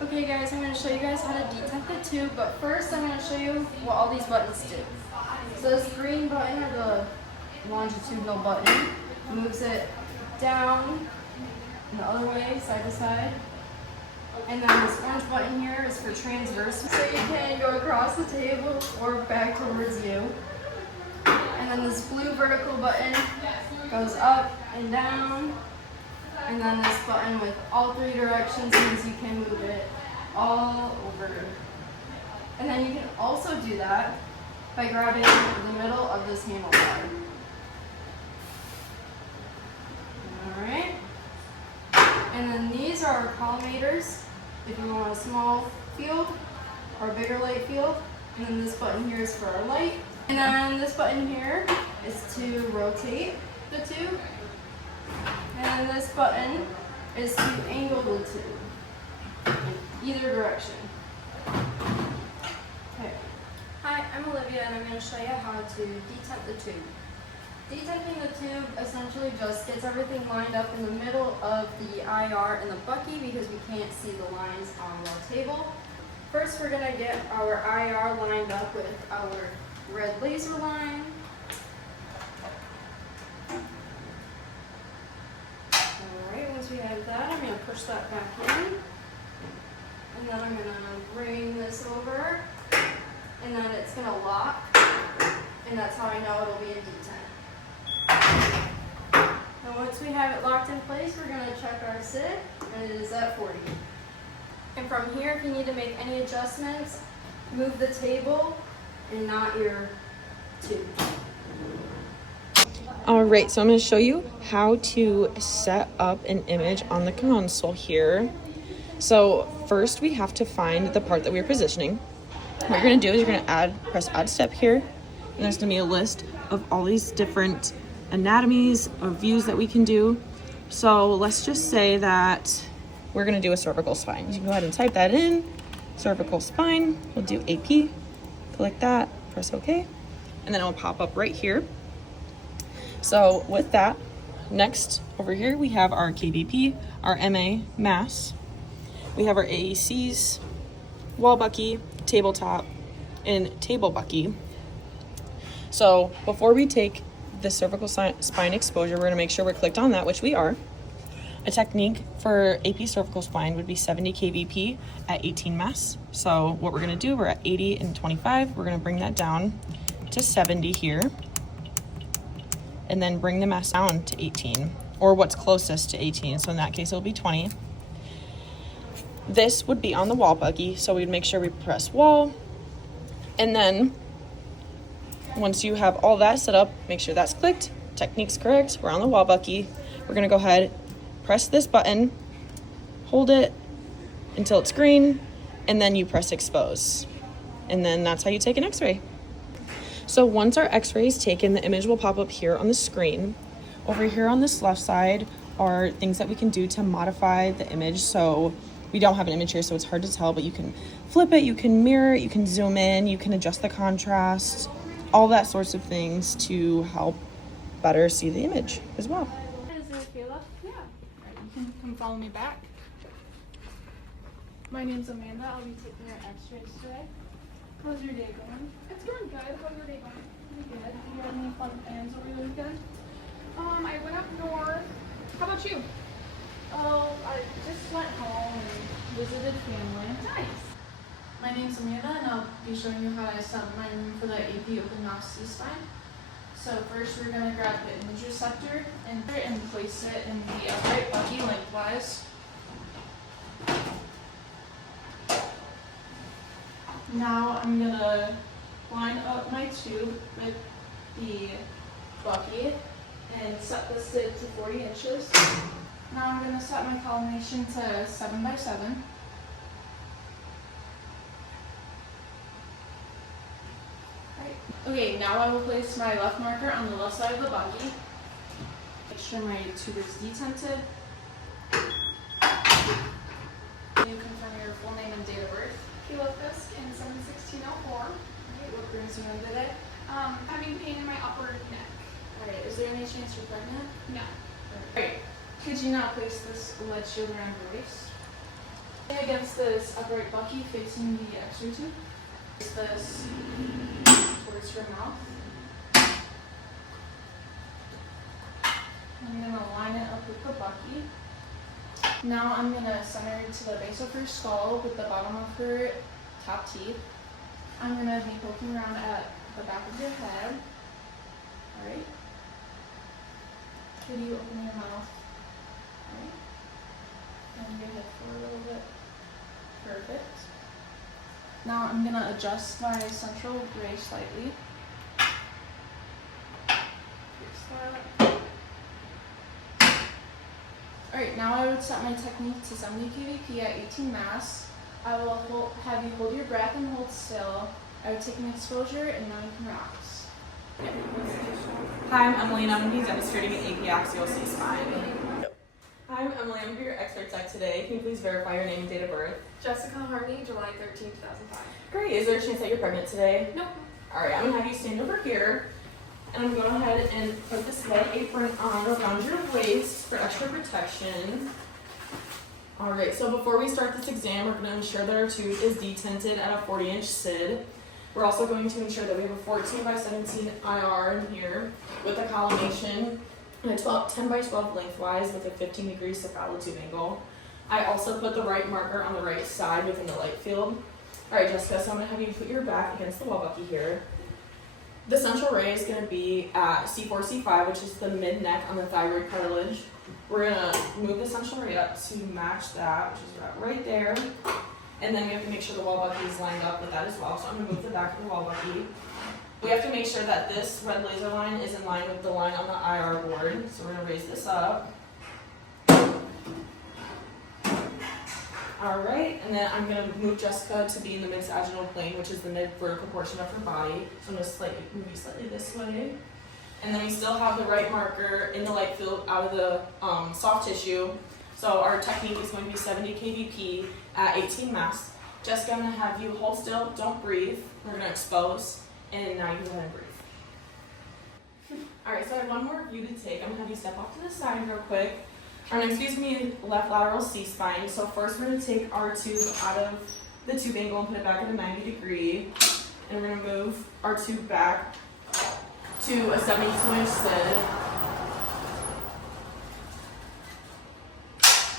Okay guys, I'm going to show you guys how to detent the tube, but first I'm going to show you what all these buttons do. So this green button, or the longitudinal button, moves it down and the other way, side to side. And then this orange button here is for transverse, so you can go across the table or back towards you. And then this blue vertical button goes up and down. And then this button with all three directions means you can move it all over. And then you can also do that by grabbing the middle of this handlebar. Alright. And then these are our collimators if you want a small field or a bigger light field. And then this button here is for our light. And then this button here is to rotate the tube. And this button is to angle the tube in either direction. Okay. Hi, I'm Olivia and I'm going to show you how to detent the tube. Detenting the tube essentially just gets everything lined up in the middle of the IR and the bucky because we can't see the lines on the table. First we're going to get our IR lined up with our red laser line. Alright, once we have that, I'm going to push that back in. And then I'm going to bring this over. And then it's going to lock. And that's how I know it'll be a detent. And once we have it locked in place, we're going to check our SID. And it is at 40. And from here, if you need to make any adjustments, move the table and not your tube. All right, so I'm going to show you how to set up an image on the console here. So first we have to find the part that we're positioning. What you're going to do is you're going to press add step here, and there's going to be a list of all these different anatomies or views that we can do. So let's just say that we're going to do a cervical spine. You can go ahead and type that in, cervical spine. We'll do AP, click that, press OK, and then it will pop up right here. So with that, next over here we have our KBP, our MA mass. We have our AECs, wall bucky, tabletop, and table bucky. So before we take the cervical spine exposure, we're going to make sure we're clicked on that, which we are. A technique for AP cervical spine would be 70 kVp at 18 mass. So what we're going to do, we're at 80 and 25. We're going to bring that down to 70 here. And then bring the mass down to 18, or what's closest to 18. So in that case, it'll be 20. This would be on the wall bucky, so we'd make sure we press wall. And then once you have all that set up, make sure that's clicked, technique's correct, we're on the wall bucky. We're gonna go ahead, press this button, hold it until it's green, and then you press expose. And then that's how you take an x-ray. So once our x-ray is taken, the image will pop up here on the screen. Over here on this left side are things that we can do to modify the image. So we don't have an image here, so it's hard to tell, but you can flip it, you can mirror it, you can zoom in, you can adjust the contrast, all that sorts of things to help better see the image as well. Is it Kayla? Yeah. Alright, you can come follow me back. My name's Amanda. I'll be taking your x-rays today. How's your day going? It's going good. How's your day going? Pretty good. Do you have any fun plans over the weekend? I went up north. How about you? Oh, I just went home and visited family. Nice. My name's Amanda and I'll be showing you how I set up my room for the AP open mouth C-spine. So first we're going to grab the image receptor and place it in the upright bucky lengthwise. Now I'm going to line up my tube with the bucky and set the SID to 40 inches. Now I'm going to set my collimation to 7 by 7. Right. Okay, now I will place my left marker on the left side of the bucky. Make sure my tube is detented. Can you confirm your full name and date of birth? Kayla Fisk in 71604. Right, what brings you in today? Having pain in my upper neck. Alright, is there any chance you're pregnant? No. Alright, could you now place this lead shield around your waist? Lay against this upright bucky facing the X-ray tube. Place this towards your mouth. I'm going to line it up with the bucky. Now I'm going to center it to the base of her skull with the bottom of her top teeth. I'm going to be poking around at the back of your head. Alright. Could you open your mouth? Alright. And your head forward a little bit. Perfect. Now I'm going to adjust my central ray slightly. Fix that. Alright, now I would set my technique to 70 kVp at 18 mass. I will have you hold your breath and hold still. I would take an exposure and now you can relax. Hi, I'm Emily and I'm going to be demonstrating an apiaxial C-spine. Hi, I'm Emily. I'm going to be your expert tech today. Can you please verify your name and date of birth? Jessica Harney, July 13, 2005. Great. Is there a chance that you're pregnant today? Nope. Alright, I'm going to have you stand over here. And I'm going to go ahead and put this lead apron on around your waist for extra protection. Alright, so before we start this exam, we're going to ensure that our tooth is detinted at a 40-inch SID. We're also going to ensure that we have a 14 by 17 IR in here with a collimation and a 10 by 12 lengthwise with a 15-degree cephalo tube angle. I also put the right marker on the right side within the light field. Alright, Jessica, so I'm going to have you put your back against the wall bucky here. The central ray is going to be at C4, C5, which is the mid-neck on the thyroid cartilage. We're going to move the central ray up to match that, which is right there. And then we have to make sure the wall bucky is lined up with that as well. So I'm going to move the back of the wall bucky. We have to make sure that this red laser line is in line with the line on the IR board. So we're going to raise this up. Alright, and then I'm going to move Jessica to be in the mid-sagittal plane, which is the mid-vertical portion of her body. So I'm going to move you slightly this way. And then we still have the right marker in the light field out of the soft tissue. So our technique is going to be 70 kVp at 18 mass. Jessica, I'm going to have you hold still, don't breathe. We're going to expose, and now you go ahead and breathe. Alright, so I have one more view to take. I'm going to have you step off to the side real quick. Our next view is going to be left lateral C-spine. So first we're going to take our tube out of the tube angle and put it back at a 90 degree. And we're going to move our tube back to a 72-inch SID.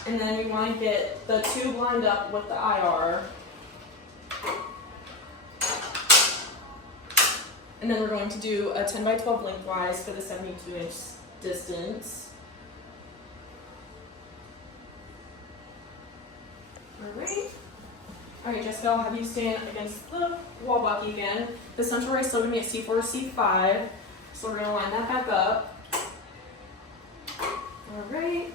And then we want to get the tube lined up with the IR. And then we're going to do a 10 by 12 lengthwise for the 72-inch distance. Alright, Jessica, I'll have you stand against the wall bucky again. The central ray is still going to be at C4, C5. So we're going to line that back up. Alright.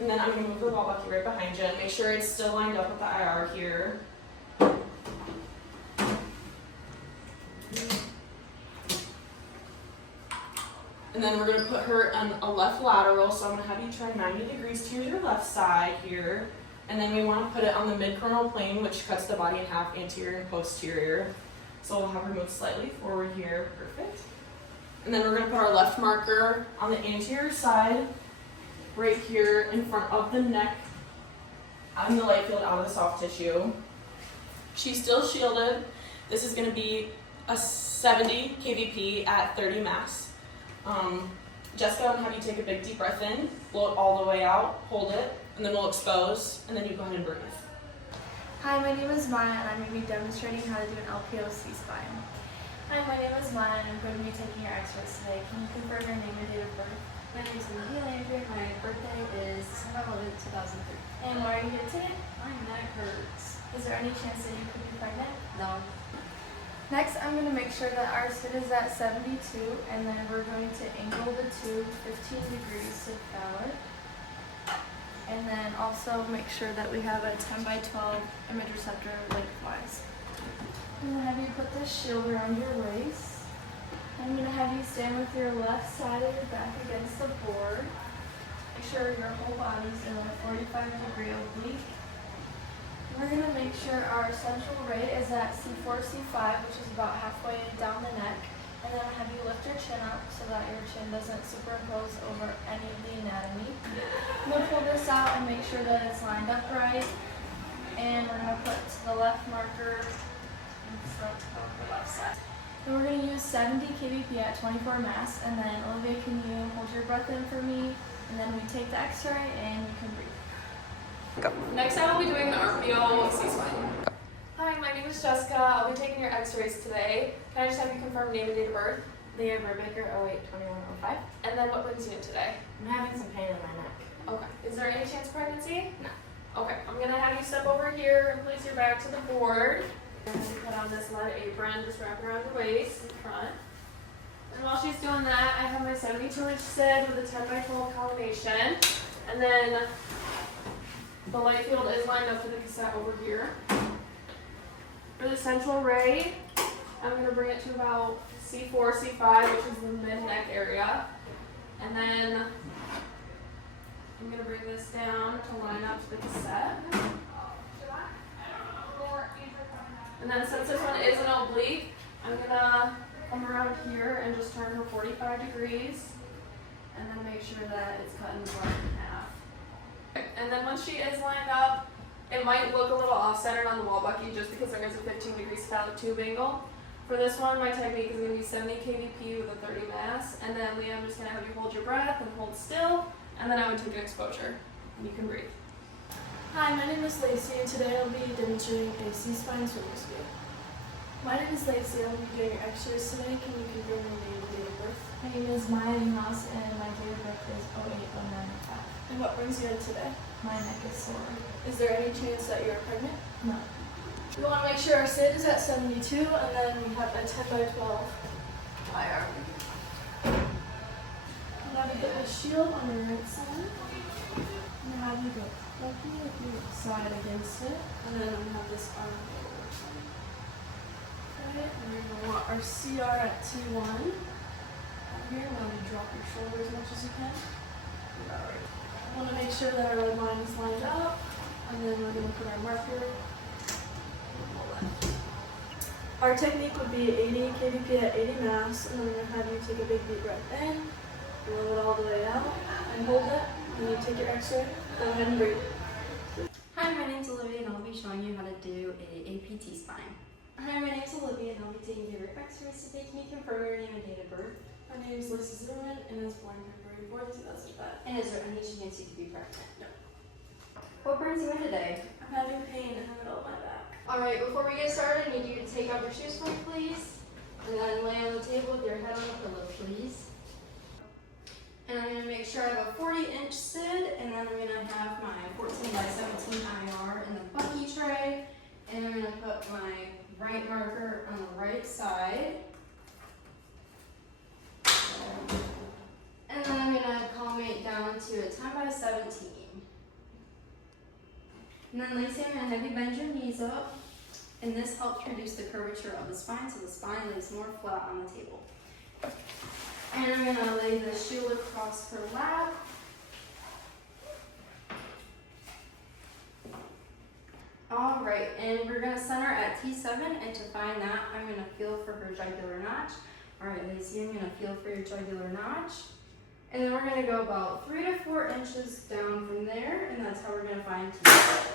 And then I'm going to move the wall bucky right behind you and make sure it's still lined up with the IR here. And then we're going to put her on a left lateral, so I'm going to have you turn 90 degrees to your left side here. And then we want to put it on the mid-coronal plane, which cuts the body in half, anterior and posterior. So we'll have her move slightly forward here. Perfect. And then we're going to put our left marker on the anterior side, right here in front of the neck, on the light field out of the soft tissue. She's still shielded. This is going to be a 70 kVp at 30 mass. Jessica, I'm going to have you take a big deep breath in, blow it all the way out, hold it, and then we'll expose, and then you go ahead and breathe. Hi, my name is Maya, and I'm going to be demonstrating how to do an LPO C-spine. Hi, my name is Maya, and I'm going to be taking your x-rays today. Can you confirm your name and date of birth? My name is Mahia Landry. My birthday is December 11th, 2003. And why are you here today? My neck hurts. Is there any chance that you could be pregnant? No. Next, I'm going to make sure that our SID is at 72, and then we're going to angle the tube 15 degrees SID forward. And then also make sure that we have a 10 by 12 image receptor lengthwise. I'm going to have you put this shield around your waist. I'm going to have you stand with your left side of your back against the board. Make sure your whole body's in a 45-degree oblique. We're going to make sure our central ray is at C4, C5, which is about halfway down the neck. And then I'll have you lift your chin up so that your chin doesn't superimpose over any of the anatomy. I'm going to pull this out and make sure that it's lined up right. and we're gonna put to the left marker and front of the left side. So we're gonna use 70 kVp at 24 mass, and then Olivia, can you hold your breath in for me? And then we take the X-ray and you can breathe. Next, I will be doing the RPO C-spine. Hi, my name is Jessica. I'll be taking your X-rays today. Can I just have you confirm name and date of birth? Leah Burbaker, 08-21-05. And then what brings you in today? I'm having some pain in my neck. Okay. Is there any chance of pregnancy? No. Okay. I'm gonna have you step over here and place your back to the board. And put on this lead apron, just wrap it around your waist in front. And while she's doing that, I have my 72-inch SID with a 10x12 collimation. And then the light field is lined up to the cassette over here. For the central ray, I'm going to bring it to about C4, C5, which is the mid-neck area. And then I'm going to bring this down to line up to the cassette. And then since this one is an oblique, I'm going to come around here and just turn her 45 degrees. And then make sure that it's cutting the blood in half. And then when she is lined up, it might look a little off-centered on the wall bucky just because there is a 15 degree stellate tube angle. For this one, my technique is going to be 70 kVp with a 30 mass. And then Leah, I'm just going to have you hold your breath and hold still. And then I would take an exposure. And you can breathe. Hi, my name is Lacey, and today I'll be demonstrating a C-spine swimmer speed. My name is Lacey. I'll be doing your X-rays today. Can you confirm your name and date of birth? My name is Maya Haas, and my date of birth is 08-09-05. And what brings you in today? My neck is sore. Is there any chance that you are pregnant? No. We want to make sure our SID is at 72, and then we have a 10x12 IR. Now we get the shield on your right side. And have you go lucky if you side against it. And then we have this arm over. Okay, and we're going to want our CR at T1. Here, now you drop your shoulder as much as you can. We want to make sure that our red line is lined up, and then we're going to put our marker. Our technique would be 80 kVp at 80 mass, and then we're going to have you take a big deep breath in, blow it all the way out, and hold it, and you take your X-ray, go ahead and breathe. Hi, my name's Olivia, and I'll be showing you how to do a APT spine. Hi, my name's Olivia and I'll be taking your X-rays today. Can you confirm your name and date of birth? My name is Lisa Zimmerman, and I was born February 4th, 2005. And is there any chance you could be pregnant? No. What brings you in today? I'm having pain in the middle of my back. Alright, before we get started, I need you to take off your shoes for me, please. And then lay on the table with your head on the pillow, please. And I'm going to make sure I have a 40-inch SID, and then I'm going to have my 14x17 IR in the bucky tray. And I'm going to put my right marker on the right side. And then I'm going to collimate down to a 10x17. And then Lacey, I'm going to have you bend your knees up. And this helps reduce the curvature of the spine, so the spine lays more flat on the table. And I'm going to lay the shield across her lap. Alright, and we're going to center at T7, and to find that, I'm going to feel for her jugular notch. Alright, Lacey, I'm going to feel for your jugular notch. And then we're going to go about 3 to 4 inches down from there, and that's how we're going to find T7.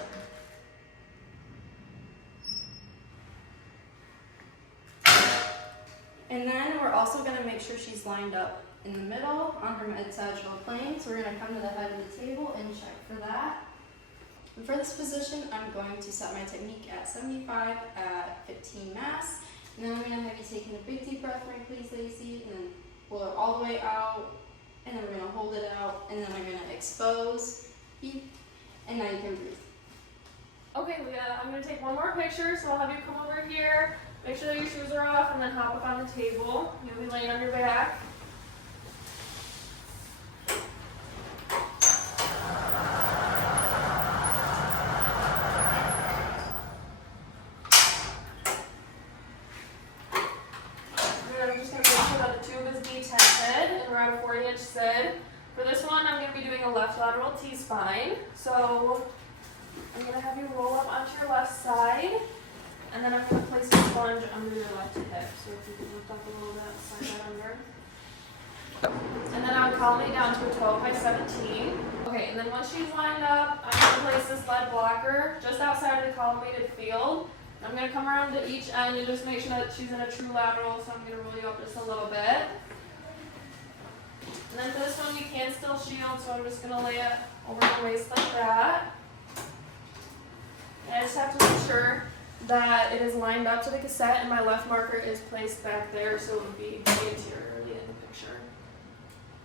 And then we're also going to make sure she's lined up in the middle on her mid-sagittal plane. So we're going to come to the head of the table and check for that. And for this position, I'm going to set my technique at 75 at 15 mass. And then I'm going to have you taking a big deep breath for me, please, Lacey. And then pull it all the way out. And then we're going to hold it out. And then I'm going to expose. And now you can breathe. Okay, Leah, I'm going to take one more picture, so I'll have you come over here, make sure that your shoes are off, and then hop up on the table. You'll be laying on your back. And I'm just going to make sure that the tube is detented, and we're at a 40-inch SID. For this one, I'm going to be doing a left lateral T-spine. So I'm going to have you roll up onto your left side, and then I'm going to place a sponge under your left hip. So if you could lift up a little bit, slide that under. And then I would collimate down to a 12x17. Okay, and then once she's lined up, I'm gonna place this lead blocker just outside of the collimated field. I'm gonna come around to each end and just make sure that she's in a true lateral, so I'm gonna roll you up just a little bit. And then for this one, you can still shield, so I'm just gonna lay it over the waist like that. And I just have to make sure that it is lined up to the cassette and my left marker is placed back there, so it would be anteriorly in the picture.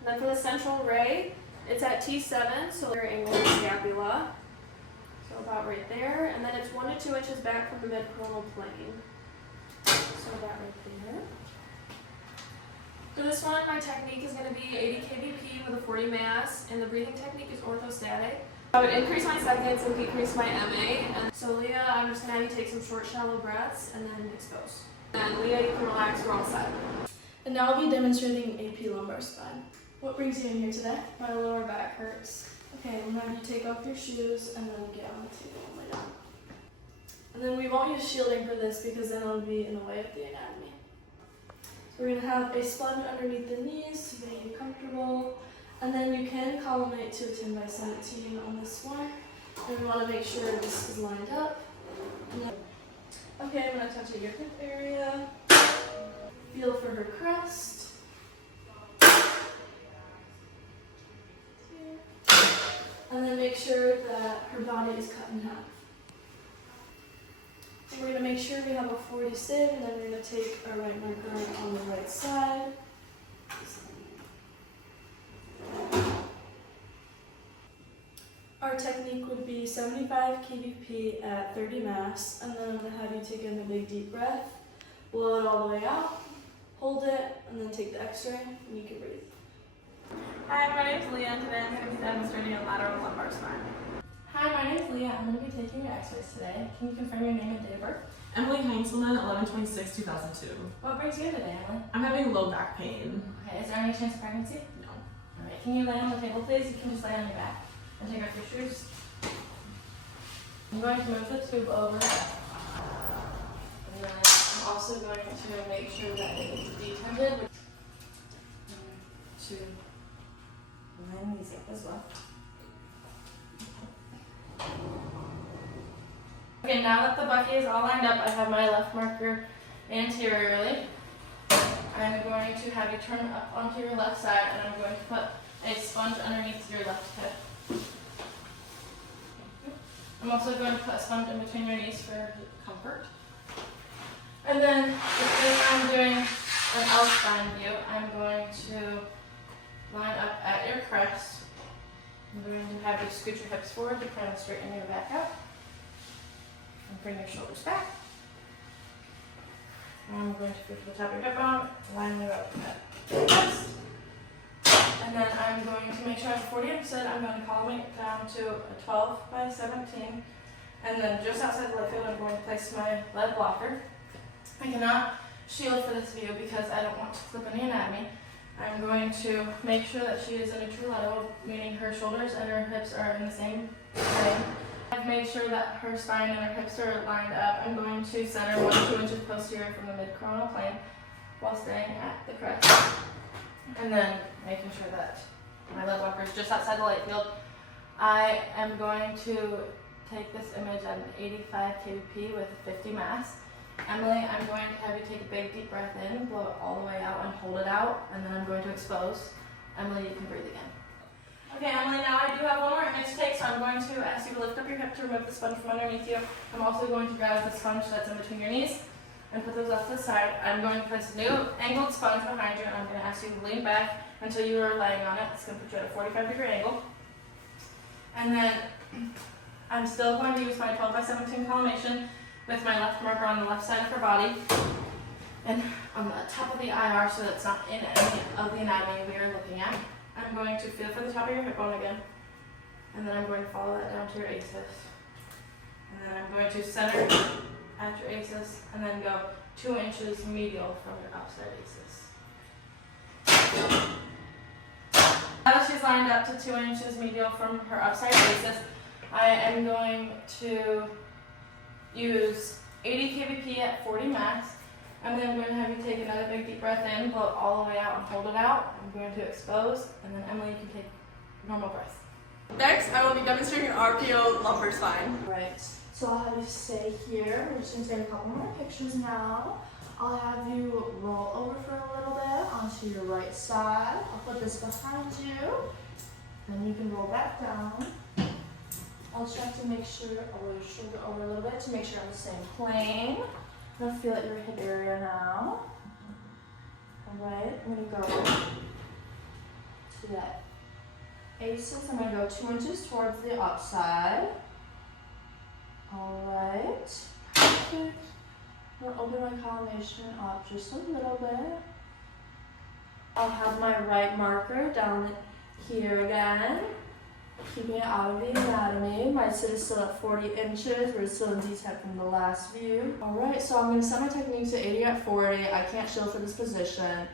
And then for the central ray, it's at T7, so your angle of the scapula. So about right there, and then it's 1 to 2 inches back from the mid-coronal plane. So about right there. For this one, my technique is going to be 80 kVp with a 40 mass, and the breathing technique is orthostatic. I would increase my seconds and decrease my MA. And so Leah, I'm just going to have you take some short, shallow breaths and then expose. And Leah, you can relax, we're all set. And now I'll be demonstrating AP lumbar spine. What brings you in here today? My lower back hurts. Okay, I'm gonna have you take off your shoes and then get on the table and lay down. And then we won't use shielding for this because then it'll be in the way of the anatomy. So we're gonna have a sponge underneath the knees to make you comfortable. And then you can collimate to a 10 by 17 on this one. And we wanna make sure this is lined up. Okay, I'm gonna touch at your hip area. Feel for her crest. And then make sure that her body is cut in half. So we're going to make sure we have a 40 sid, and then we're going to take our right marker on the right side. Our technique would be 75 kVp at 30 mass, and then I'm going to have you take in a big deep breath, blow it all the way out, hold it, and then take the x-ray, and you can breathe. Hi, my name is Leah, and today I'm going to be demonstrating a lateral lumbar spine. Hi, my name is Leah. I'm going to be taking your x-rays today. Can you confirm your name and date of birth? Emily Heinzelman, 11/26/2002. What brings you in today, Emily? I'm having low back pain. Okay, is there any chance of pregnancy? No. Alright, can you lay on the table, please? You can just lay on your back and take off your shoes. I'm going to move the tube over. And then I'm also going to make sure that it is detented. To line these up as well. Okay, now that the bucky is all lined up, I have my left marker anteriorly. I'm going to have you turn up onto your left side, and I'm going to put a sponge underneath your left hip. I'm also going to put a sponge in between your knees for comfort. And then, if I'm doing an L spine view, I'm going to line up at your crest. I'm going to have you scoot your hips forward to kind of straighten your back out. And bring your shoulders back. I'm going to go to the top of your hip bone, line it up at your chest. And then I'm going to make sure I'm 40 instead. I'm going to collimate down to a 12 by 17. And then just outside the leg field, I'm going to place my lead blocker. I cannot shield for this view because I don't want to clip any anatomy. I'm going to make sure that she is in a true lateral, meaning her shoulders and her hips are in the same plane. I've made sure that her spine and her hips are lined up. I'm going to center 1 to 2 inches posterior from the mid-coronal plane while staying at the crest. And then making sure that my lead blocker is just outside the light field. I am going to take this image at an 85 kVp with 50 mass. Emily, I'm going to have you take a big deep breath in, blow it all the way out and hold it out, and then I'm going to expose. Emily, you can breathe again. Okay, Emily, now I do have one more image to take, so I'm going to ask you to lift up your hip to remove the sponge from underneath you. I'm also going to grab the sponge that's in between your knees and put those off to the side. I'm going to place a new angled sponge behind you, and I'm going to ask you to lean back until you are laying on it. It's going to put you at a 45-degree angle. And then I'm still going to use my 12 by 17 collimation with my left marker on the left side of her body and on the top of the IR so that it's not in any of the anatomy we are looking at. I'm going to feel for the top of your hip bone again, and then I'm going to follow that down to your ACES. And then I'm going to center at your ACES and then go 2 inches medial from your outside ACES. Now that she's lined up to 2 inches medial from her outside ACES, I am going to use 80 kVp at 40 max. And then I'm going to have you take another big deep breath in, blow it all the way out and hold it out. I'm going to expose, and then Emily, you can take normal breath. Next, I will be demonstrating RPO lumbar spine. Right, so I'll have you stay here. We're just gonna take a couple more pictures now. I'll have you roll over for a little bit onto your right side. I'll put this behind you. Then you can roll back down. I'll check to make sure, I'll roll your shoulder over a little bit to make sure I'm the same plane. I'm gonna feel at your hip area now. Alright, I'm gonna go to that aces. I'm gonna go 2 inches towards the upside. Alright, perfect. I'm gonna open my collimation up just a little bit. I'll have my right marker down here again, keeping it out of the anatomy. My sit is still at 40 inches. We're still in D10 from the last view. Alright, so I'm gonna set my technique to 80 at 40. I can't chill for this position.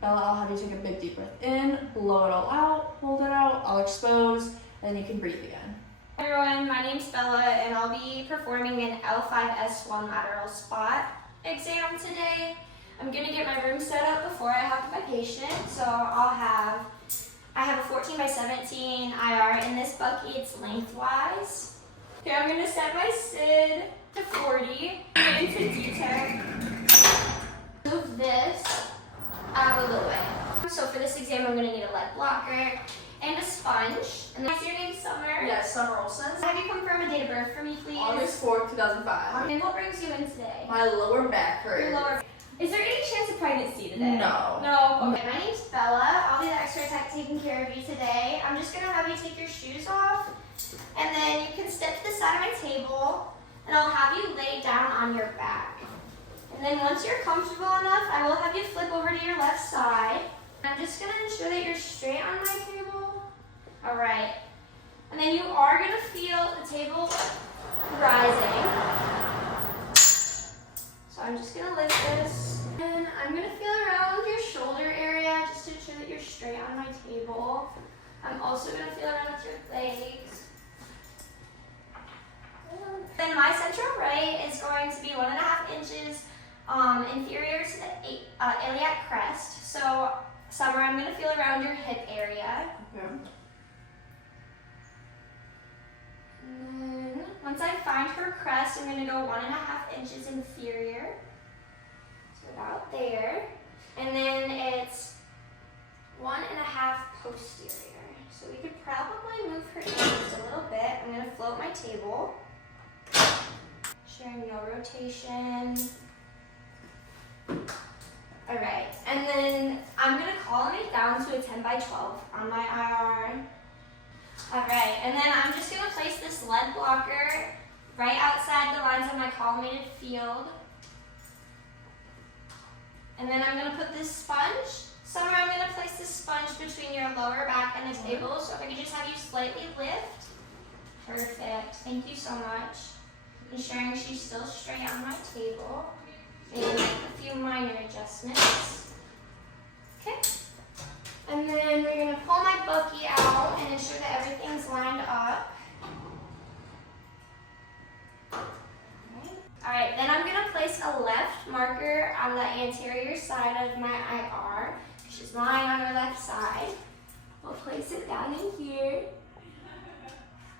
Bella, I'll have you take a big deep breath in, blow it all out, hold it out, I'll expose, and you can breathe again. Hi everyone, my name's Bella and I'll be performing an L5-S1 lateral spot exam today. I'm going to get my room set up before I have my patient. So I have a 14 by 17 IR in this bucket, it's lengthwise. Okay, I'm going to set my SID to 40, get into D10, move this out of the way. So for this exam I'm going to need a lead blocker and a sponge. And then what's your name, Summer? Yes, Summer Olsen. Have you confirm a date of birth for me, please? August 4th, 2005. And what brings you in today? My lower back Your hurts. lower. Is there any chance of pregnancy today? No. No. Okay. My name's Bella. I'll be the X-ray tech taking care of you today. I'm just gonna have you take your shoes off, and then you can step to the side of my table, and I'll have you lay down on your back. And then once you're comfortable enough, I will have you flip over to your left side. I'm just gonna ensure that you're straight on my table. All right. And then you are gonna feel the table rising. So I'm just gonna lift this. And I'm gonna feel around your shoulder area just to ensure that you're straight on my table. I'm also gonna feel around with your legs. Then my central right is going to be 1.5 inches inferior to the iliac crest. So Summer, I'm gonna feel around your hip area. Okay. And then once I find her crest, I'm going to go 1.5 inches inferior. So about there. And then it's 1.5 posterior. So we could probably move her in just a little bit. I'm going to float my table. Sharing no rotation. Alright, and then I'm going to collimate down to a 10 by 12 on my IR. Alright, and then I'm just going to place this lead blocker right outside the lines of my collimated field. And then I'm going to put this sponge. Summer, I'm going to place this sponge between your lower back and the table. So if I could just have you slightly lift. Perfect. Thank you so much. Ensuring she's still straight on my table. And a few minor adjustments. Okay. And then we're going to pull my bucky out and ensure that everything's lined up. Alright, then I'm going to place a left marker on the anterior side of my IR, which is mine on her left side. We'll place it down in here,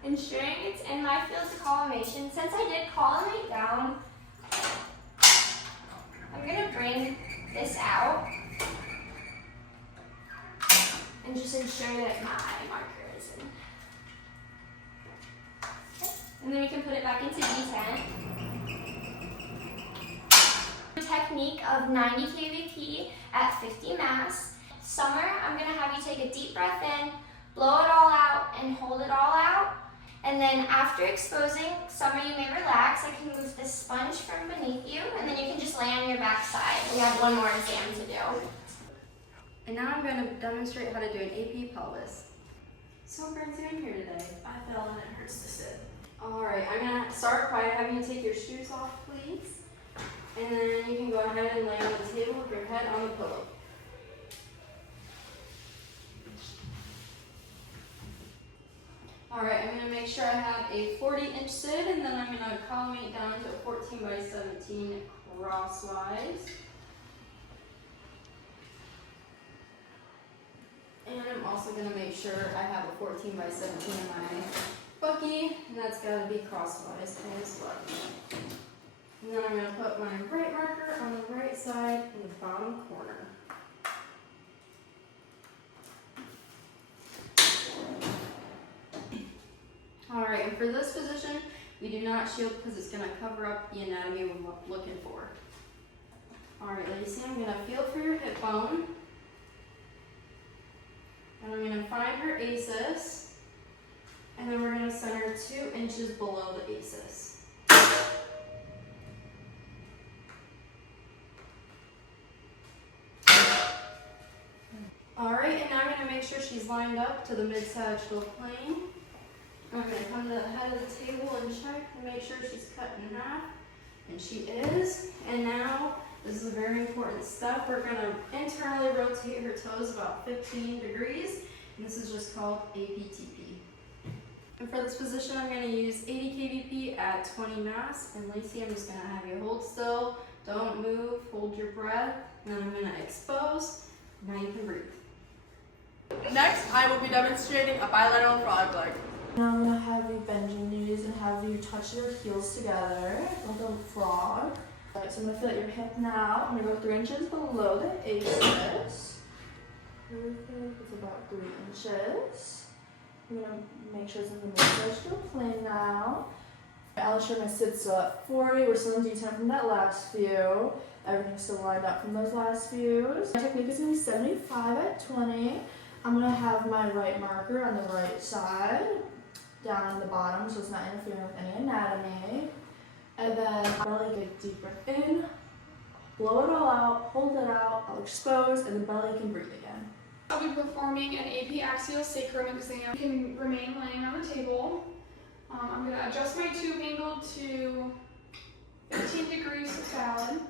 ensuring it's in my field of collimation. Since I did collimate down, I'm going to bring this out and just ensure that my marker is in. Okay. And then we can put it back into D10. Technique of 90 kVp at 50 mass. Summer, I'm going to have you take a deep breath in, blow it all out, and hold it all out. And then after exposing, Summer, you may relax. I can move this sponge from beneath you, and then you can just lay on your back side. We have one more exam to do. And now I'm going to demonstrate how to do an AP pelvis. So what brings you in here today? I fell and it hurts to sit. Alright, I'm going to start by having you take your shoes off, please. And then you can go ahead and lay on the table with your head on the pillow. Alright, I'm going to make sure I have a 40-inch SID, and then I'm going to collimate down to a 14 by 17 crosswise. And I'm also going to make sure I have a 14 by 17 in my bucky, and that's got to be crosswise as well. And then I'm going to put my right marker on the right side in the bottom corner. Alright, and for this position, we do not shield because it's going to cover up the anatomy we're looking for. Alright, Lacey, I'm going to feel for your hip bone. And I'm going to find her ACES. And then we're going to center 2 inches below the ACES. Alright, and now I'm going to make sure she's lined up to the mid-sagittal plane. I'm going to come to the head of the table and check and make sure she's cut in half. And she is. And now, this is a very important step. We're going to internally rotate her toes about 15 degrees. And this is just called APTP. And for this position, I'm going to use 80 kVp at 20 mass. And Lacey, I'm just going to have you hold still. Don't move. Hold your breath. And then I'm going to expose. Now you can breathe. Next, I will be demonstrating a bilateral frog leg. Now I'm gonna have you bend your knees and have you touch your heels together like a frog. Alright, so I'm gonna feel at your hip now. I'm gonna go 3 inches below the ACES. Perfect. It's about 3 inches. I'm gonna make sure it's in the mid-sagittal plane now. I'll ensure my sit still at 40. We're still in D10 from that last few. Everything's still lined up from those last views. My technique is gonna be 75 at 20. I'm gonna have my right marker on the right side, down on the bottom, so it's not interfering with any anatomy. And then belly, take a deep breath in, blow it all out, hold it out, I'll expose, and the belly can breathe again. I'll be performing an AP axial sacrum exam. You can remain laying on the table. I'm going to adjust my tube angle to 15 degrees valid.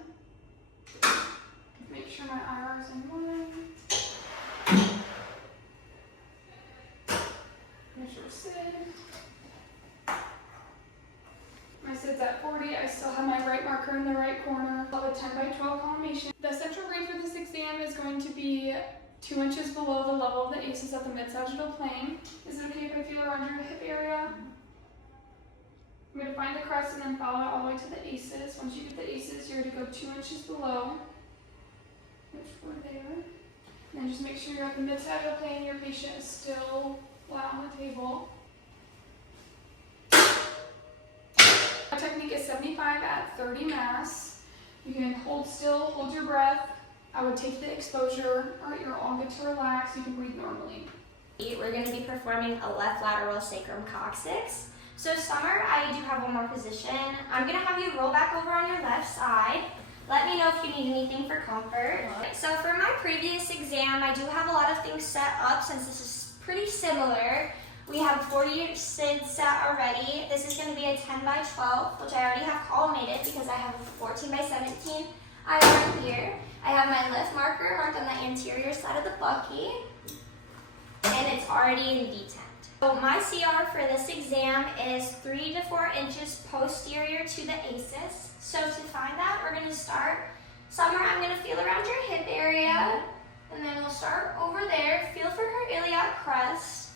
Make sure my IR is in line. Make sure sit. My sit's at 40. I still have my right marker in the right corner. I'll have a 10 by 12 collimation. The central grade for this exam is going to be 2 inches below the level of the ACES at the mid-sagittal plane. Is it okay if I feel around your hip area? I'm going to find the crest and then follow it all the way to the ACES. Once you get the ACES, you're going to go 2 inches below, which we're there. And then just make sure you're at the mid-sagittal plane. Your patient is still flat on the table. Our technique is 75 at 30 mass. You can hold still, hold your breath. I would take the exposure. Alright, you're all good to relax. You can breathe normally. We're going to be performing a left lateral sacrum coccyx. So Summer, I do have one more position. I'm going to have you roll back over on your left side. Let me know if you need anything for comfort. So for my previous exam, I do have a lot of things set up since this is pretty similar. We have 40 SIDS set already. This is going to be a 10 by 12, which I already have collimated because I have a 14 by 17 IR here. I have my left marker marked on the anterior side of the bucky, and it's already in detent. So my CR for this exam is 3 to 4 inches posterior to the ACES. So to find that, we're going to start. Summer, I'm going to feel around your hip area, and then we'll start over there. Feel for her iliac crest.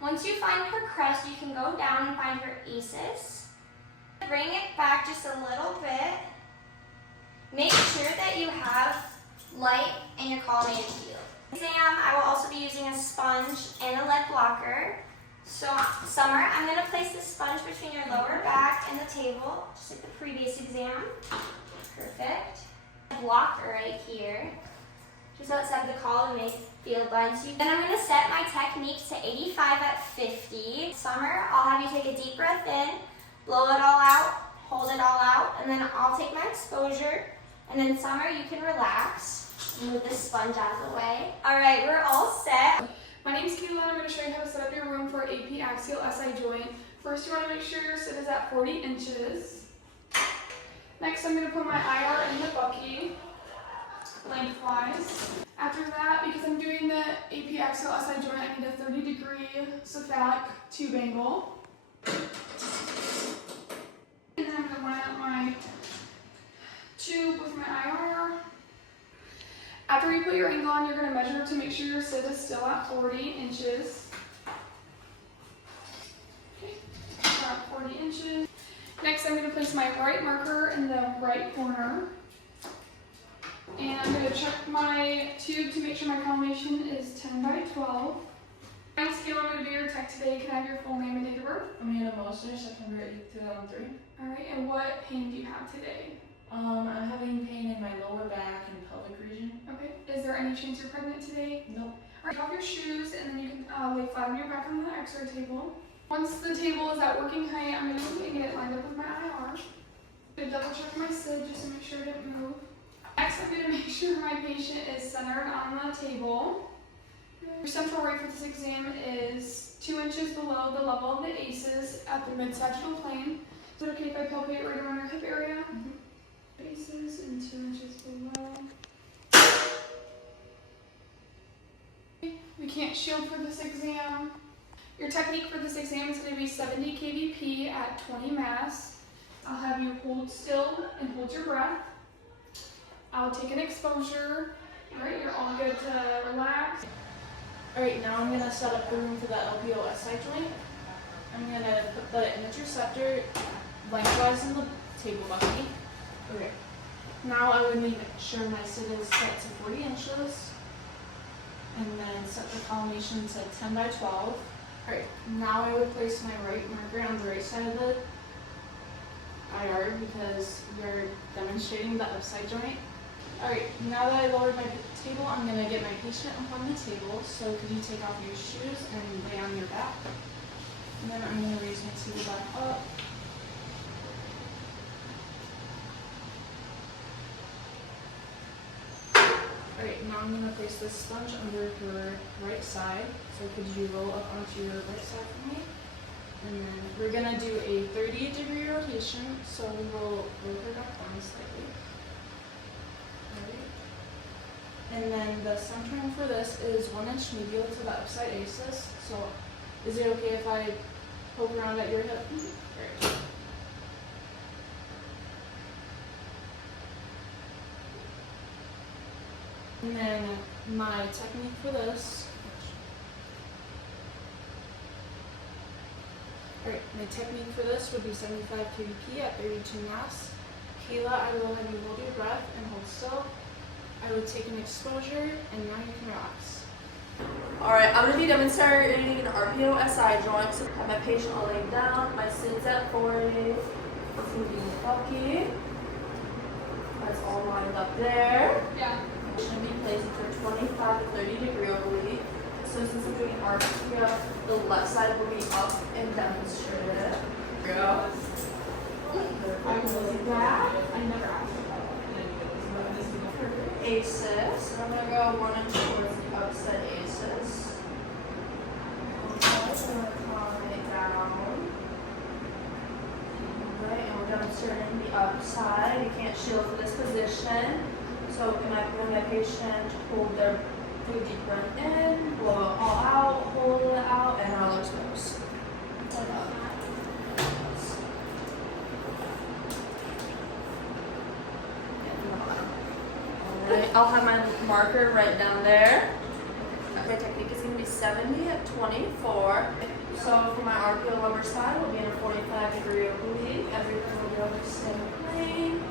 Once you find her crest, you can go down and find her ACES. Bring it back just a little bit. Make sure that you have light in your collimated field. Exam, I will also be using a sponge and a lead blocker. So, Summer, I'm going to place the sponge between your lower back and the table, just like the previous exam. Perfect. Blocker right here, just outside the collimate field line. So then I'm going to set my technique to 85 at 50. Summer, I'll have you take a deep breath in, blow it all out, hold it all out, and then I'll take my exposure. And then Summer, you can relax. Move this sponge out of the way. All right, we're all set. My name is Kayla, and I'm going to show you how to set up your room for AP axial SI joint. First, you want to make sure your sit is at 40 inches. Next, I'm going to put my IR in the bucky, lengthwise. After that, because I'm doing the AP axial SI joint, I need a 30-degree cephalic tube angle. And then I'm going to line up my tube with my IR. After After you put your angle on, you're going to measure to make sure your sit is still at 40 inches. Okay, we're at 40 inches. Next, I'm going to place my right marker in the right corner. And I'm going to check my tube to make sure my collimation is 10 by 12. My scale, I'm going to be your tech today. Can I have your full name and date of birth? Amanda Moser, September 8th, 2003. Alright, and what pain do you have today? I'm having pain in my lower back and pelvic region. Okay, is there any chance you're pregnant today? Nope. Alright, take off your shoes and then you can lay flat on your back on the x-ray table. Once the table is at working height, I'm going to move and get it lined up with my IR. I'm going to double check my SID just to make sure it didn't move. Next, I'm going to make sure my patient is centered on the table. Your central rate for this exam is 2 inches below the level of the ACEs at the mid-sagittal plane. Is it okay if I palpate right around your hip area? Mm-hmm. ACEs and 2 inches below. We can't shield for this exam. Your technique for this exam is going to be 70 kVp at 20 mass. I'll have you hold still and hold your breath. I'll take an exposure. Alright, you're all good to relax. Alright, now I'm going to set up the room for the LPO SI joint. I'm going to put the image receptor lengthwise in the table bucket. Okay. Now I would make sure my sit is set to 40 inches. And then set the collimation to 10 by 12. Alright, now I would place my right marker on the right side of the IR because we're demonstrating the upside joint. Alright, now that I lowered my table, I'm going to get my patient up on the table. So could you take off your shoes and lay on your back? And then I'm going to raise my table back up. Alright, now I'm going to place this sponge under her right side. So could you roll up onto your right side for me? And then we're going to do a 30-degree rotation. So we will roll her back down slightly. And then the centering for this is 1 inch medial to the upside ACES. So is it okay if I poke around at your hip? Great. And then my technique for this. Alright, my technique for this would be 75 kVp at 32 mass. Kayla, I will have you hold your breath and hold still. I would take an exposure, and now you can relax. Alright, I'm going to be demonstrating an RPO SI joint. So I have my patient all laid down, my SID's at 40, it's going to be bucky. That's all lined up there. Yeah. It should be placed for 25 to 30 degree oblique. So since I'm doing an RPO, the left side will be up and demonstrated. Go. I will back. I never asked about ACES, and I'm going to go 1 inch towards the upside ACES. Okay, so I'm going to calm it down. Alright, and we're demonstrating the upside. You can't shield for this position. So when my patient hold their big deep breath in, blow it all out, hold it out, and I'll expose. I'll have my marker right down there. My technique is going to be 70 at 24. So for my RPO lower side, we'll be in a 45-degree oblique. Everything will be over the same plane.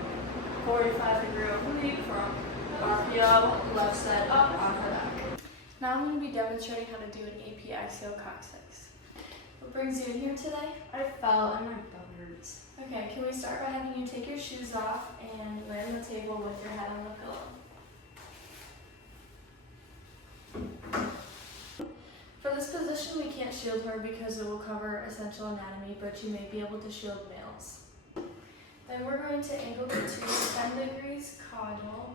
45-degree oblique from RPO, left side up, on her back. Now I'm going to be demonstrating how to do an AP axial coccyx. What brings you in here today? I fell and my butt hurts. Okay, can we start by having you take your shoes off and lay on the table with your head on the pillow? For this position, we can't shield her because it will cover essential anatomy, but you may be able to shield males. Then we're going to angle the tube 10 degrees caudal,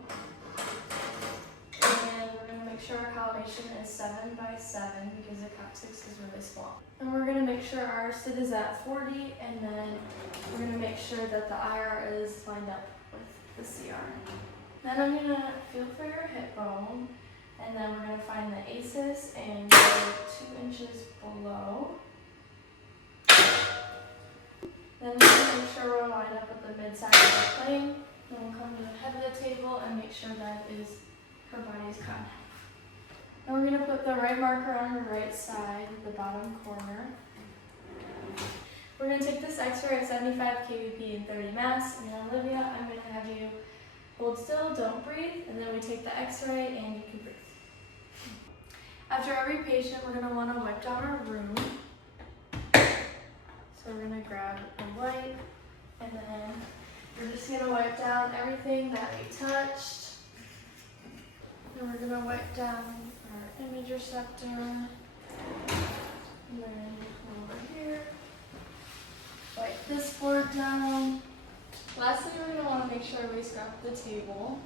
and we're going to make sure our collimation is 7 by 7 because the coccyx is really small. And we're going to make sure our SID is at 40, and then we're going to make sure that the IR is lined up with the CR. Then I'm going to feel for your hip bone. And then we're going to find the ACES and go 2 inches below. Then we're going to make sure we're lined up with the mid-side of the plane. Then we'll come to the head of the table and make sure that is her body is cut in half. Now we're gonna put the right marker on her right side, the bottom corner. We're gonna take this X-ray at 75 kVp and 30 mass, and then Olivia, I'm gonna have you hold still, don't breathe, and then we take the X-ray and you can breathe. After every patient, we're gonna wanna wipe down our room. So we're gonna grab a wipe, and then we're just gonna wipe down everything that we touched. And we're gonna wipe down our image receptor. And then over here. Wipe this board down. Lastly, we're gonna wanna make sure we scrub the table.